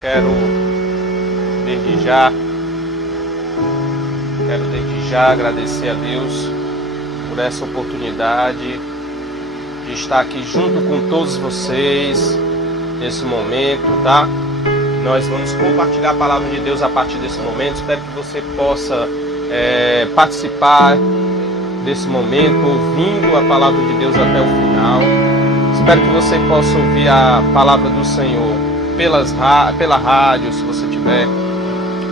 Quero desde já agradecer a Deus por essa oportunidade de estar aqui junto com todos vocês nesse momento, tá? Nós vamos compartilhar a palavra de Deus a partir desse momento. Espero que você possa participar desse momento, ouvindo a palavra de Deus até o final. Espero que você possa ouvir a palavra do Senhor pela rádio, se você tiver,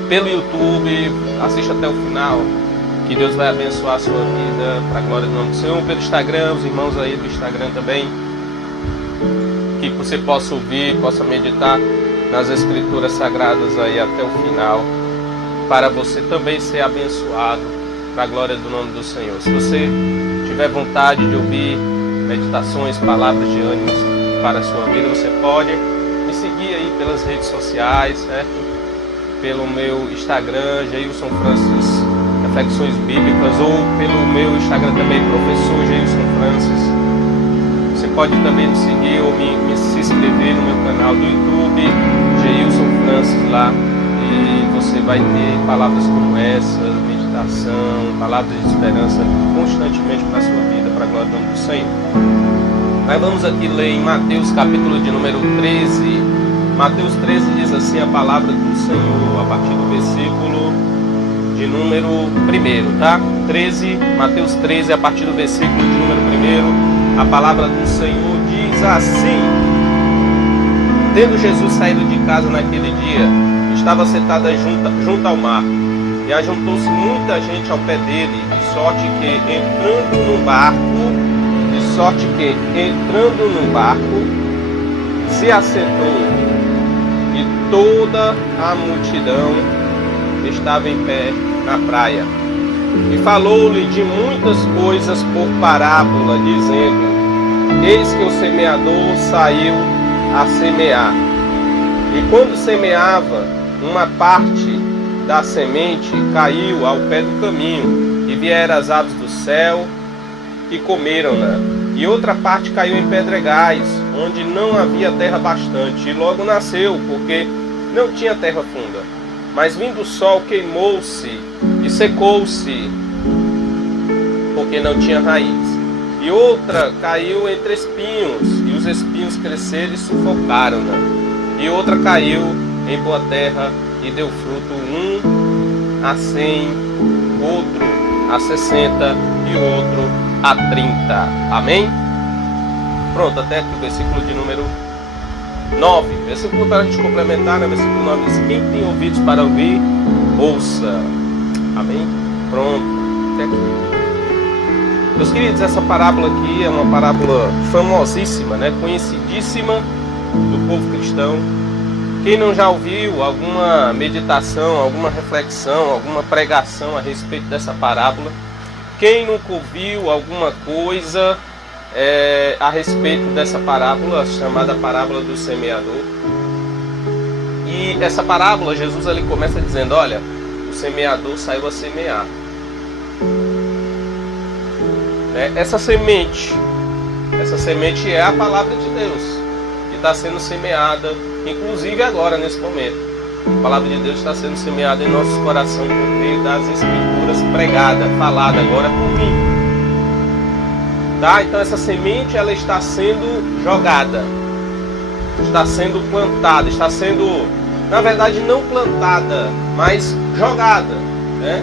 pelo YouTube, assista até o final, que Deus vai abençoar a sua vida, para a glória do nome do Senhor. Pelo Instagram, os irmãos aí do Instagram também, que você possa ouvir, possa meditar nas escrituras sagradas aí até o final, para você também ser abençoado, para a glória do nome do Senhor. Se você tiver vontade de ouvir meditações, palavras de ânimo para a sua vida, você pode me seguir aí pelas redes sociais, certo? Pelo meu Instagram, Geilson Francis Reflexões Bíblicas, ou pelo meu Instagram também, Professor Geilson Francis. Você pode também me seguir ou se inscrever no meu canal do YouTube, Geilson Francis lá, e você vai ter palavras como essa, meditação, palavras de esperança constantemente para a sua vida, para a glória do nome do Senhor. Nós vamos aqui ler em Mateus capítulo de número 13. Mateus 13 diz assim a palavra do Senhor, a partir do versículo de número 1, tá? Mateus 13, a partir do versículo de número 1, a palavra do Senhor diz assim: Tendo Jesus saído de casa naquele dia, estava sentada junto ao mar, e ajuntou-se muita gente ao pé dele, de sorte que entrando num barco, se assentou, e toda a multidão estava em pé na praia. E falou-lhe de muitas coisas por parábola, dizendo: Eis que o semeador saiu a semear. E quando semeava, uma parte da semente caiu ao pé do caminho, e vieram as aves do céu e comeram-na. E outra parte caiu em pedregais, onde não havia terra bastante, e logo nasceu, porque não tinha terra funda. Mas vindo o sol, queimou-se e secou-se, porque não tinha raiz. E outra caiu entre espinhos, e os espinhos cresceram e sufocaram-na. E outra caiu em boa terra, e deu fruto, 1 a 100, outro a 60 e outro a 30. Amém? Pronto, até aqui o versículo de número 9. Versículo para a gente complementar, né? Versículo 9 diz: Quem tem ouvidos para ouvir, ouça. Amém? Pronto, até aqui. Meus queridos, essa parábola aqui é uma parábola famosíssima, né? Conhecidíssima do povo cristão. Quem não já ouviu alguma meditação, alguma reflexão, alguma pregação a respeito dessa parábola? Quem nunca ouviu alguma coisa a respeito dessa parábola, chamada parábola do semeador? E essa parábola, Jesus ali começa dizendo: olha, o semeador saiu a semear. Essa semente é a palavra de Deus, que está sendo semeada, inclusive agora, nesse momento. A palavra de Deus está sendo semeada em nossos corações por meio das escrituras, pregada, falada agora por mim. Tá? Então essa semente, ela está sendo jogada, está sendo plantada, está sendo, na verdade, não plantada, mas jogada, né?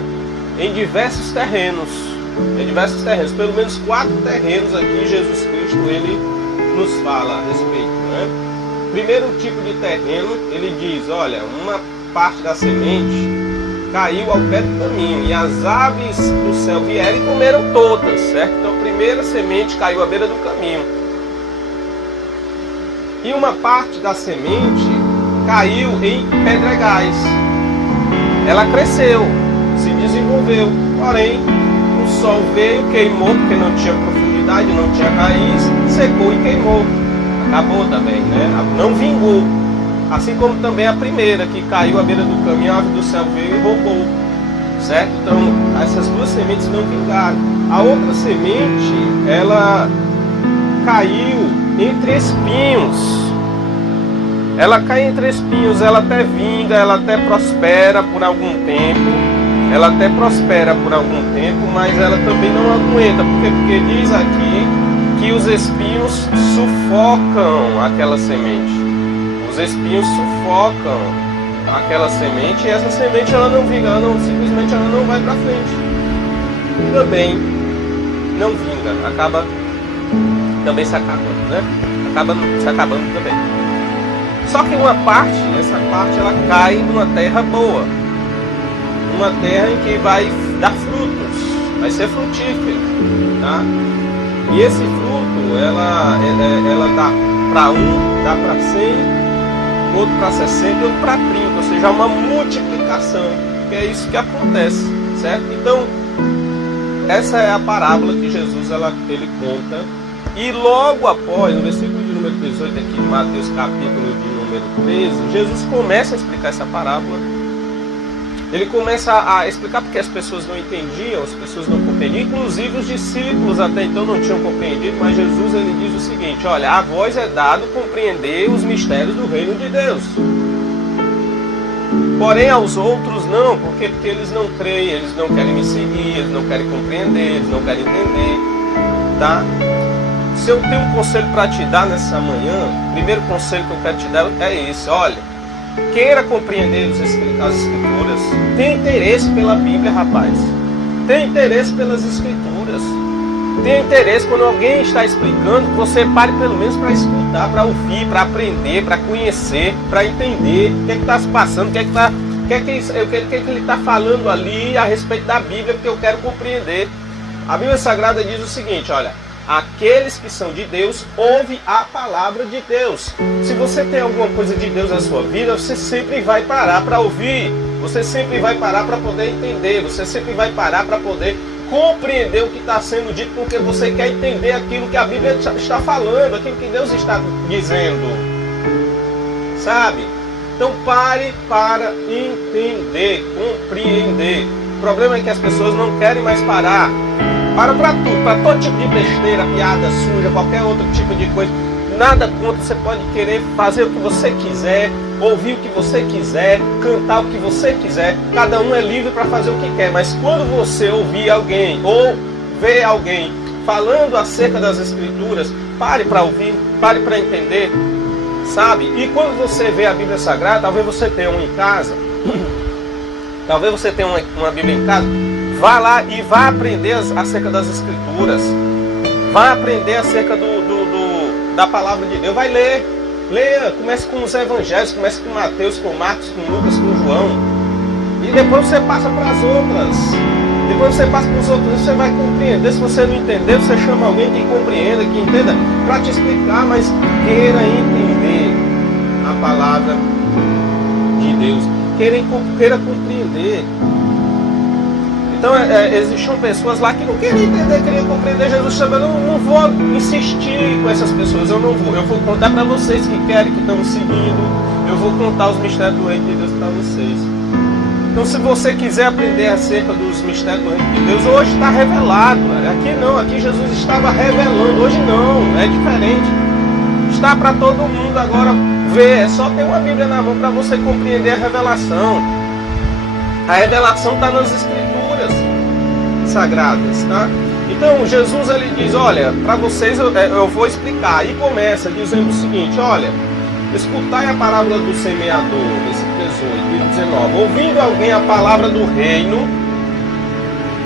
Em diversos terrenos, pelo menos 4 terrenos aqui Jesus Cristo ele nos fala a respeito, né? Primeiro tipo de terreno, ele diz: olha, uma parte da semente caiu ao pé do caminho, e as aves do céu vieram e comeram todas, certo? Então a primeira semente caiu à beira do caminho. E uma parte da semente caiu em pedregais. Ela cresceu, se desenvolveu, porém o sol veio, queimou, porque não tinha profundidade, não tinha raiz, secou e queimou. Acabou também, né? Não vingou. Assim como também a primeira, que caiu à beira do caminho, a ave do céu veio e roubou, certo? Então, essas duas sementes não vingaram. A outra semente, ela caiu entre espinhos. ela cai entre espinhos, ela até vinga, ela até prospera por algum tempo, mas ela também não aguenta, porque diz aqui que os espinhos sufocam aquela semente. Os espinhos sufocam aquela semente e essa semente ela não vinga, simplesmente ela não vai para frente. Também não vinga, acaba também se acabando, né? Acaba se acabando também. Só que essa parte ela cai numa terra boa, uma terra em que vai dar frutos, vai ser frutífera, tá? E esse fruto ela dá para dá para 100, outro para 60 e outro para 30, ou seja, uma multiplicação, que é isso que acontece, certo? Então, essa é a parábola que Jesus ele conta, e logo após, no versículo de número 18 aqui, em Mateus capítulo de número 13, Jesus começa a explicar essa parábola. Ele começa a explicar porque as pessoas não entendiam, as pessoas não compreendiam, inclusive os discípulos até então não tinham compreendido, mas Jesus ele diz o seguinte: olha, a vós é dado compreender os mistérios do reino de Deus. Porém aos outros não, porque eles não creem, eles não querem me seguir, eles não querem compreender, eles não querem entender, tá? Se eu tenho um conselho para te dar nessa manhã, o primeiro conselho que eu quero te dar é esse: olha, queira compreender as escrituras, tem interesse pela Bíblia, rapaz, tem interesse pelas escrituras, tem interesse quando alguém está explicando, você pare pelo menos para escutar, para ouvir, para aprender, para conhecer, para entender o que está se passando, o que ele está falando ali a respeito da Bíblia, que eu quero compreender. A Bíblia Sagrada diz o seguinte: olha, aqueles que são de Deus ouvem a palavra de Deus. Se você tem alguma coisa de Deus na sua vida, você sempre vai parar para ouvir, você sempre vai parar para poder entender, você sempre vai parar para poder compreender o que está sendo dito, porque você quer entender aquilo que a Bíblia está falando, aquilo que Deus está dizendo, sabe? Então pare para entender, compreender. O problema é que as pessoas não querem mais parar. Para tudo, para todo tipo de besteira, piada suja, qualquer outro tipo de coisa. Nada contra, você pode querer fazer o que você quiser, ouvir o que você quiser, cantar o que você quiser. Cada um é livre para fazer o que quer. Mas quando você ouvir alguém ou ver alguém falando acerca das Escrituras, pare para ouvir, pare para entender, sabe? E quando você vê a Bíblia Sagrada, talvez você tenha uma em casa, talvez você tenha uma Bíblia em casa, vá lá e vá aprender acerca das Escrituras. Vá aprender acerca da palavra de Deus. Vai ler. Leia. Comece com os evangelhos. Comece com Mateus, com Marcos, com Lucas, com João. E depois você passa para as outras. Depois você passa para os outros. Você vai compreender. Se você não entender, você chama alguém que compreenda, que entenda, para te explicar. Mas queira entender a palavra de Deus. Queira compreender. Então existiam pessoas lá que não queriam entender, queriam compreender Jesus também. Eu não vou insistir com essas pessoas, eu não vou. Eu vou contar para vocês que querem, que estão seguindo. Eu vou contar os mistérios do reino de Deus para vocês. Então se você quiser aprender acerca dos mistérios do reino de Deus, hoje está revelado. Aqui não, aqui Jesus estava revelando, hoje não, é diferente. Está para todo mundo agora ver, é só ter uma Bíblia na mão para você compreender a revelação. A revelação está nas Escrituras sagradas, tá? Então Jesus ele diz: olha, para vocês eu vou explicar. E começa dizendo o seguinte: olha, escutai a palavra do semeador, versículo 18 e 19. Ouvindo alguém a palavra do reino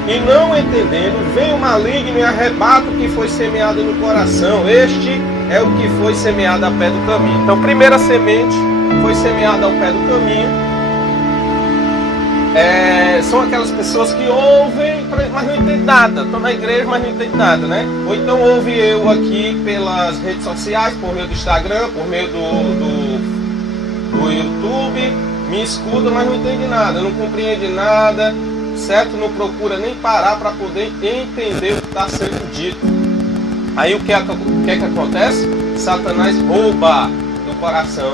e não entendendo, vem o maligno e arrebata o que foi semeado no coração. Este é o que foi semeado ao pé do caminho. Então, primeira semente foi semeada ao pé do caminho. São aquelas pessoas que ouvem, mas não entendem nada. Estão na igreja, mas não entendem nada, né? Ou então ouve eu aqui pelas redes sociais, por meio do Instagram, por meio do YouTube, me escuta, mas não entende nada, não compreende nada, certo? Não procura nem parar para poder entender o que está sendo dito. Aí o que é que acontece? Satanás rouba do coração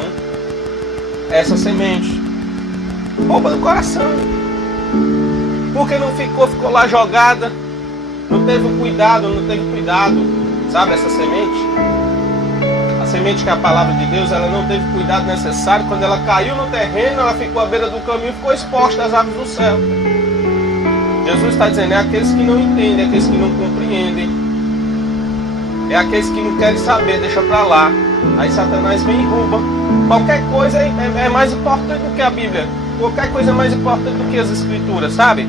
essa semente. Rouba do coração. Porque não ficou lá jogada, não teve cuidado, sabe, essa semente? A semente que é a palavra de Deus, ela não teve o cuidado necessário. Quando ela caiu no terreno, ela ficou à beira do caminho e ficou exposta às aves do céu. Jesus está dizendo, é aqueles que não entendem, é aqueles que não compreendem, é aqueles que não querem saber, deixa pra lá. Aí Satanás vem e rouba. Qualquer coisa é mais importante do que a Bíblia. Qualquer coisa é mais importante do que as Escrituras, sabe?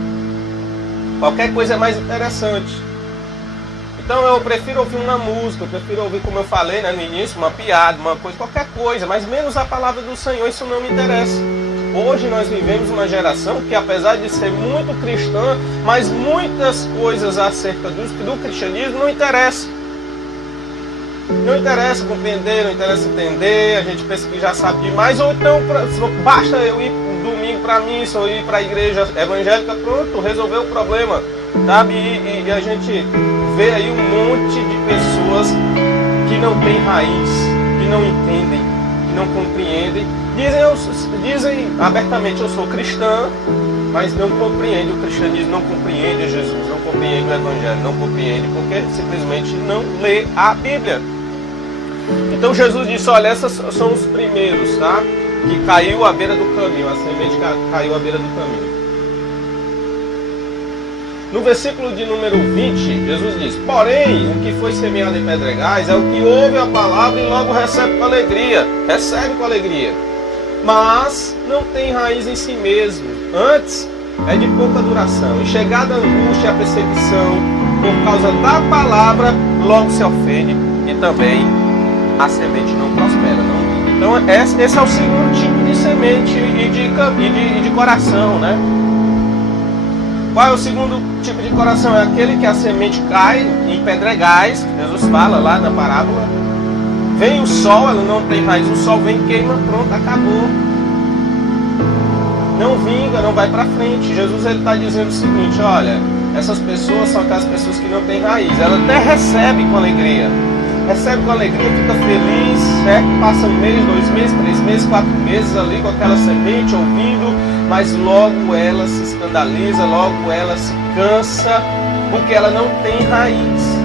Qualquer coisa é mais interessante. Então eu prefiro ouvir uma música, eu prefiro ouvir, como eu falei, né, no início, uma piada, uma coisa, qualquer coisa, mas menos a palavra do Senhor, isso não me interessa. Hoje nós vivemos uma geração que, apesar de ser muito cristã, mas muitas coisas acerca do cristianismo não interessam. Não interessa compreender, não interessa entender, a gente pensa que já sabe demais, ou então basta eu ir domingo para missa, ou ir para a igreja evangélica, pronto, resolveu o problema, sabe? E a gente vê aí um monte de pessoas que não têm raiz, que não entendem, que não compreendem, dizem abertamente, eu sou cristã, mas não compreende o cristianismo, não compreende Jesus, não compreende o evangelho, não compreende porque simplesmente não lê a Bíblia. Então Jesus disse, olha, esses são os primeiros, tá? Que caiu à beira do caminho, a semente caiu à beira do caminho. No versículo de número 20, Jesus diz, porém, o que foi semeado em pedregais é o que ouve a palavra e logo recebe com alegria, mas não tem raiz em si mesmo, antes é de pouca duração, e chegada a angústia e a perseguição, por causa da palavra, logo se ofende, e também a semente não prospera, não. Então esse é o segundo tipo de semente e de coração, né? Qual é o segundo tipo de coração? É aquele que a semente cai em pedregais, Jesus fala lá na parábola. Vem o sol, ela não tem raiz, o sol vem, queima, pronto, acabou. Não vinga, não vai para frente. Jesus está dizendo o seguinte, olha, essas pessoas são aquelas pessoas que não têm raiz. Ela até recebe com alegria, fica feliz, certo? Passa um mês, 2 meses, 3 meses, 4 meses ali com aquela semente, ouvindo, mas logo ela se escandaliza, logo ela se cansa, porque ela não tem raiz.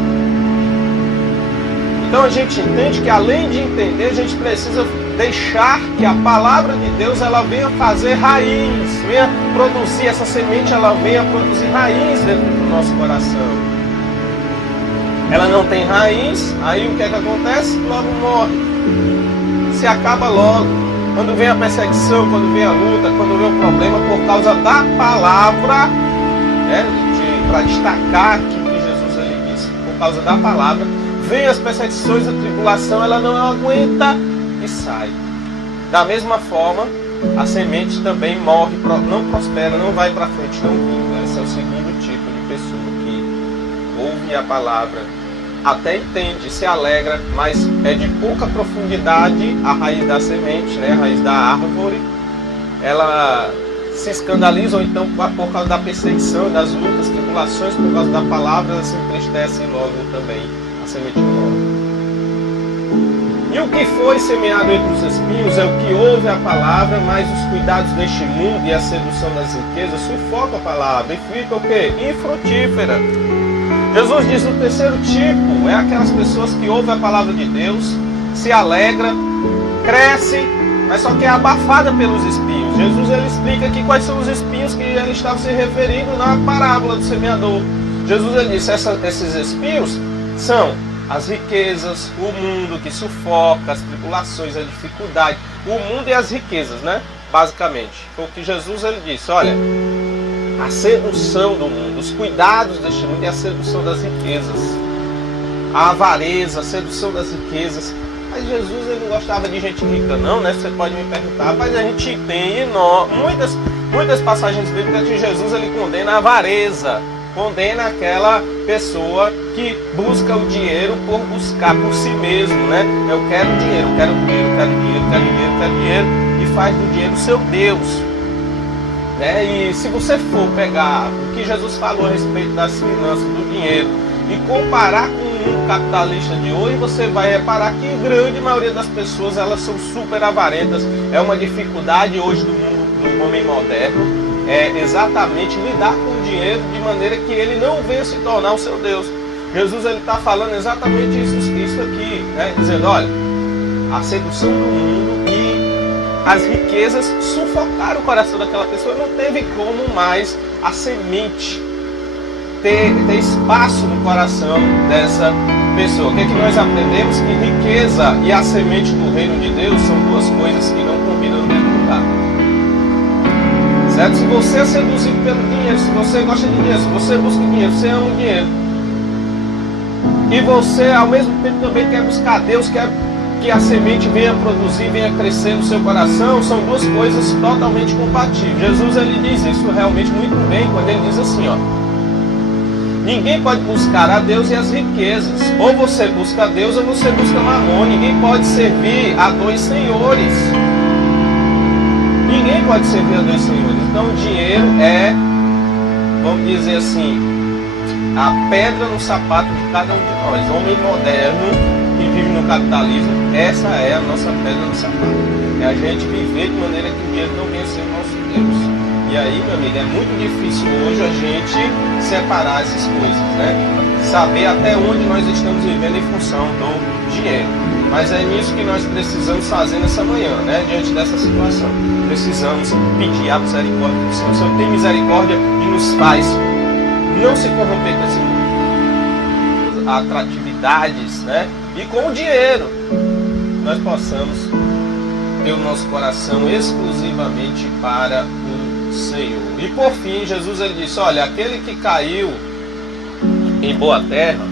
Então a gente entende que, além de entender, a gente precisa deixar que a palavra de Deus ela venha fazer raiz, venha produzir, essa semente ela venha produzir raiz dentro do nosso coração. Ela não tem raiz, aí o que é que acontece? Logo morre, se acaba logo. Quando vem a perseguição, quando vem a luta, quando vem o problema, por causa da palavra, né, para destacar aqui que Jesus ele disse, por causa da palavra, vem as perseguições, a tribulação, ela não aguenta e sai. Da mesma forma, a semente também morre, não prospera, não vai para frente, não vinga. Esse é o segundo tipo de pessoa que ouve a palavra, até entende, se alegra, mas é de pouca profundidade a raiz da semente, né, a raiz da árvore. Ela se escandaliza, ou então por causa da perseguição, das lutas, tribulações, por causa da palavra, ela se entristece e logo também a semente morre. E o que foi semeado entre os espinhos é o que ouve a palavra, mas os cuidados deste mundo e a sedução das riquezas sufocam a palavra e fica o quê? Infrutífera. Jesus diz, o terceiro tipo é aquelas pessoas que ouvem a palavra de Deus, se alegra, cresce, mas só que é abafada pelos espinhos. Jesus ele explica aqui quais são os espinhos que ele estava se referindo na parábola do semeador. Jesus ele disse, esses espinhos são as riquezas, o mundo que sufoca, as tribulações, a dificuldade, o mundo e as riquezas, né? Basicamente, foi o que Jesus ele disse, olha, a sedução do mundo, os cuidados deste mundo e a sedução das riquezas, a avareza, a sedução das riquezas. Mas Jesus ele não gostava de gente rica não, né? Você pode me perguntar, mas a gente tem muitas passagens bíblicas que Jesus ele condena a avareza, condena aquela pessoa que busca o dinheiro por buscar por si mesmo, né? Eu quero dinheiro, e faz do dinheiro seu Deus, né? E se você for pegar o que Jesus falou a respeito das finanças, do dinheiro, e comparar com o mundo capitalista de hoje, você vai reparar que a grande maioria das pessoas elas são super avarentas. É uma dificuldade hoje do mundo do homem moderno, é exatamente lidar com o dinheiro de maneira que ele não venha se tornar o seu Deus. Jesus ele está falando exatamente isso aqui, né? Dizendo, olha, a sedução do mundo e as riquezas sufocaram o coração daquela pessoa. Não teve como mais a semente ter espaço no coração dessa pessoa. O que é que nós aprendemos? Que riqueza e a semente do reino de Deus são duas coisas que não combinam no mesmo lugar. Certo? Se você é seduzido pelo dinheiro, se você gosta de dinheiro, se você busca dinheiro, você ama o dinheiro, e você ao mesmo tempo também quer buscar Deus, quer que a semente venha produzir, venha crescer no seu coração, são duas coisas totalmente compatíveis. Jesus ele diz isso realmente muito bem quando ele diz assim, ó: ninguém pode buscar a Deus e as riquezas. Ou você busca a Deus ou você busca Mamon. Ninguém pode servir a dois senhores. Ninguém pode servir a dois senhores. Então o dinheiro é, vamos dizer assim, a pedra no sapato de cada um de nós. Homem moderno que vive no capitalismo, essa é a nossa pedra no sapato. É a gente viver de maneira que o dinheiro não venha ser o nosso Deus. E aí, meu amigo, é muito difícil hoje a gente separar essas coisas, né? Saber até onde nós estamos vivendo em função do dinheiro. Mas é nisso que nós precisamos fazer nessa manhã, né? Diante dessa situação. Precisamos pedir a misericórdia do Senhor. O Senhor tem misericórdia e nos faz não se corromper com esse mundo. Atratividades, né? E com o dinheiro nós possamos ter o nosso coração exclusivamente para o Senhor. E por fim, Jesus ele disse: olha, aquele que caiu em boa terra,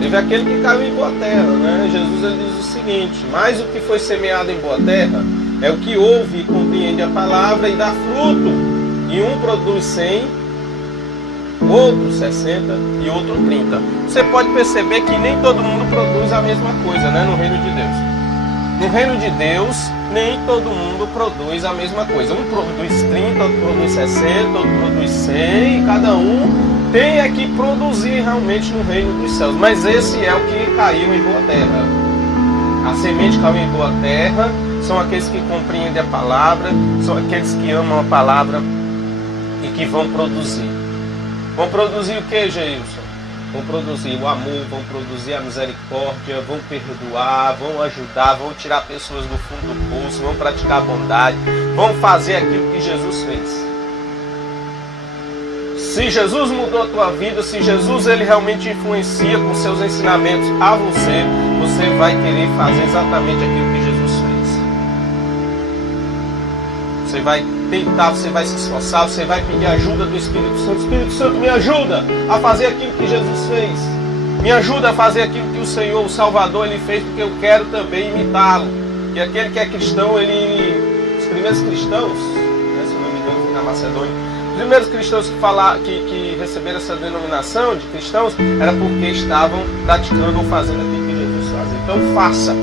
teve aquele que caiu em boa terra, né? Jesus ele diz o seguinte: mas o que foi semeado em boa terra é o que ouve e compreende a palavra e dá fruto, e um produz 100, outro 60 e outro 30. Você pode perceber que nem todo mundo produz a mesma coisa, né? No reino de Deus. No reino de Deus, nem todo mundo produz a mesma coisa. Um produz 30, outro produz 60, outro produz 100, e cada um tem é que produzir realmente no reino dos céus. Mas esse é o que caiu em boa terra. A semente caiu em boa terra, são aqueles que compreendem a palavra, são aqueles que amam a palavra e que vão produzir. Vão produzir o que, Geilson? Vão produzir o amor, vão produzir a misericórdia, vão perdoar, vão ajudar, vão tirar pessoas do fundo do poço, vão praticar a bondade, vão fazer aquilo que Jesus fez. Se Jesus mudou a tua vida, se Jesus ele realmente influencia com seus ensinamentos a você, você vai querer fazer exatamente aquilo que Jesus fez. Você vai tentar, você vai se esforçar, você vai pedir ajuda do Espírito Santo. Espírito Santo, me ajuda a fazer aquilo que Jesus fez. Me ajuda a fazer aquilo que o Senhor, o Salvador, ele fez, porque eu quero também imitá-lo. E aquele que é cristão, os primeiros cristãos, né, se não me engano, na Macedônia, os primeiros cristãos que receberam essa denominação de cristãos, era porque estavam praticando ou fazendo aquilo que Jesus fazia. Então faça,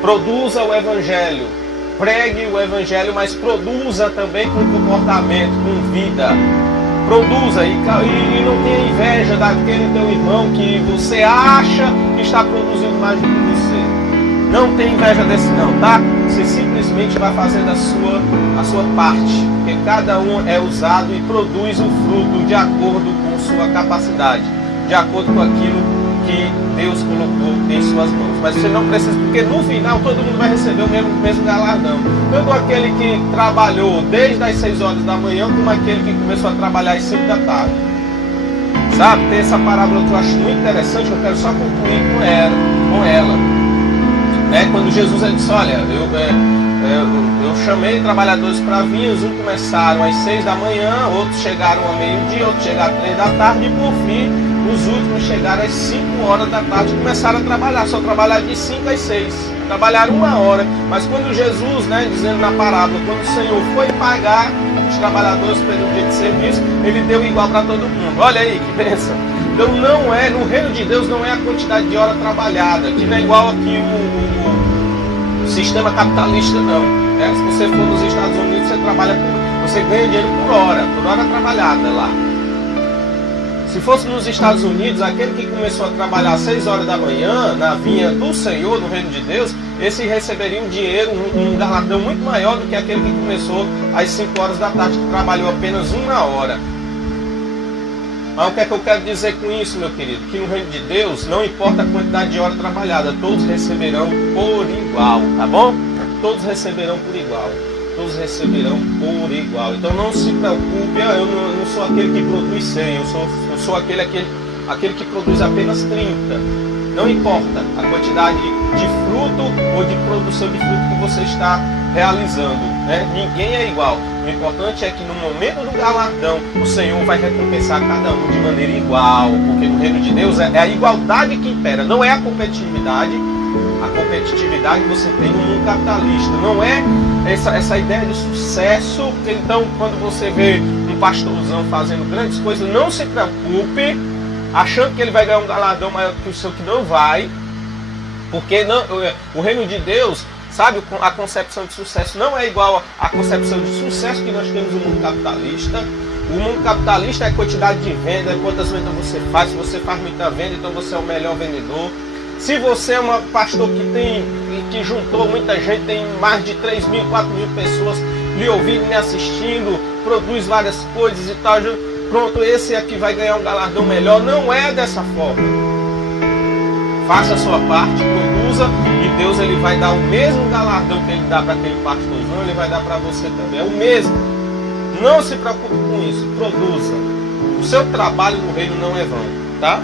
produza o Evangelho, pregue o Evangelho, mas produza também com comportamento, com vida. Produza e não tenha inveja daquele teu irmão que você acha que está produzindo mais do que você. Não tem inveja desse não, tá? Você simplesmente vai fazendo a sua parte, porque cada um é usado e produz o fruto de acordo com sua capacidade, de acordo com aquilo que Deus colocou em suas mãos. Mas você não precisa, porque no final todo mundo vai receber o mesmo galardão. Tanto aquele que trabalhou desde as 6 horas da manhã, como aquele que começou a trabalhar às 5 da tarde. Sabe, tem essa parábola que eu acho muito interessante, eu quero só concluir com ela. Quando Jesus ele disse: olha, eu chamei trabalhadores para vir, uns começaram às 6 da manhã, outros chegaram ao meio-dia, outros chegaram às 3 da tarde, e por fim os últimos chegaram às 5 horas da tarde e começaram a trabalhar, só trabalhar de 5 às 6, trabalharam 1 hora. Mas quando Jesus, dizendo na parábola, quando o Senhor foi pagar os trabalhadores pelo dia de serviço, ele deu igual para todo mundo. Olha aí que bênção. Então no reino de Deus não é a quantidade de hora trabalhada, que não é igual aqui o sistema capitalista não. Se você for nos Estados Unidos, você ganha dinheiro por hora trabalhada lá. Se fosse nos Estados Unidos, aquele que começou a trabalhar às 6 horas da manhã, na vinha do Senhor, no reino de Deus, esse receberia um dinheiro, um galardão muito maior do que aquele que começou às 5 horas da tarde, que trabalhou apenas 1 hora. Mas o que é que eu quero dizer com isso, meu querido? Que no reino de Deus, não importa a quantidade de hora trabalhada, todos receberão por igual, tá bom? Todos receberão por igual. Todos receberão por igual. Então não se preocupe, eu não sou aquele que produz 100, eu sou aquele que produz apenas 30. Não importa a quantidade de fruto ou de produção de fruto que você está realizando, né? Ninguém é igual. O importante é que no momento do galardão, o Senhor vai recompensar cada um de maneira igual, porque no reino de Deus é a igualdade que impera, não é a competitividade. A competitividade você tem no mundo capitalista, não é essa ideia de sucesso. Então, quando você vê um pastorzão fazendo grandes coisas, não se preocupe, achando que ele vai ganhar um galardão maior que o seu, que não vai, porque não, o reino de Deus, sabe, a concepção de sucesso não é igual à concepção de sucesso que nós temos no mundo capitalista. O mundo capitalista é quantidade de venda, é quantas vendas você faz. Se você faz muita venda, então você é o melhor vendedor. Se você é um pastor que juntou muita gente, tem mais de 3 mil, 4 mil pessoas lhe ouvindo, lhe assistindo, produz várias coisas e tal, pronto, esse é que vai ganhar um galardão melhor. Não é dessa forma. Faça a sua parte, produza, e Deus ele vai dar o mesmo galardão que ele dá para aquele pastorzão, ele vai dar para você também. É o mesmo. Não se preocupe com isso, produza. O seu trabalho no reino não é vão, tá?